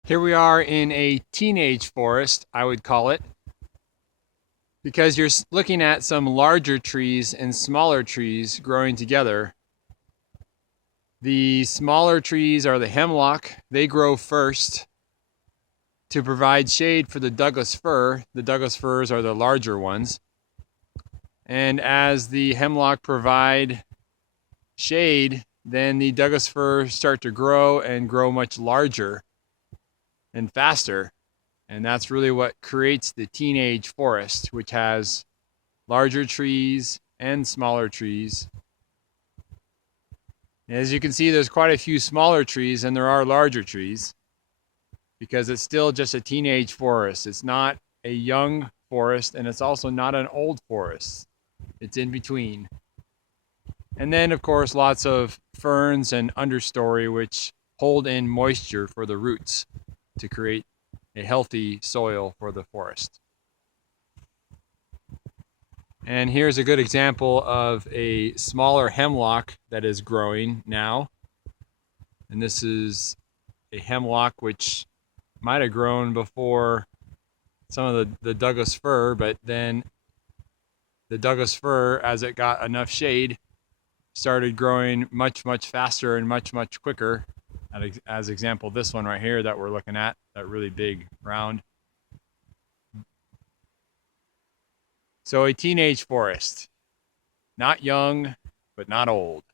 Here we are in a teenage forest, I would call it, because you're looking at some larger trees and smaller trees growing together. The smaller trees are the hemlock. They grow first to provide shade for the Douglas fir. The Douglas firs are the larger ones. And as the hemlock provide shade, then the Douglas firs start to grow and grow much larger and faster. And that's really what creates the teenage forest, which has larger trees and smaller trees. As you can see, there's quite a few smaller trees and there are larger trees because it's still just a teenage forest. It's not a young forest and it's also not an old forest. It's in between. And then, of course, lots of ferns and understory which hold in moisture for the roots to create a healthy soil for the forest. And here's a good example of a smaller hemlock that is growing now. And this is a hemlock which might have grown before some of the Douglas fir, but then the Douglas fir, as it got enough shade, started growing much, much faster and much, much quicker. As example, this one right here that we're looking at, that really big round. So a teenage forest, not young, but not old.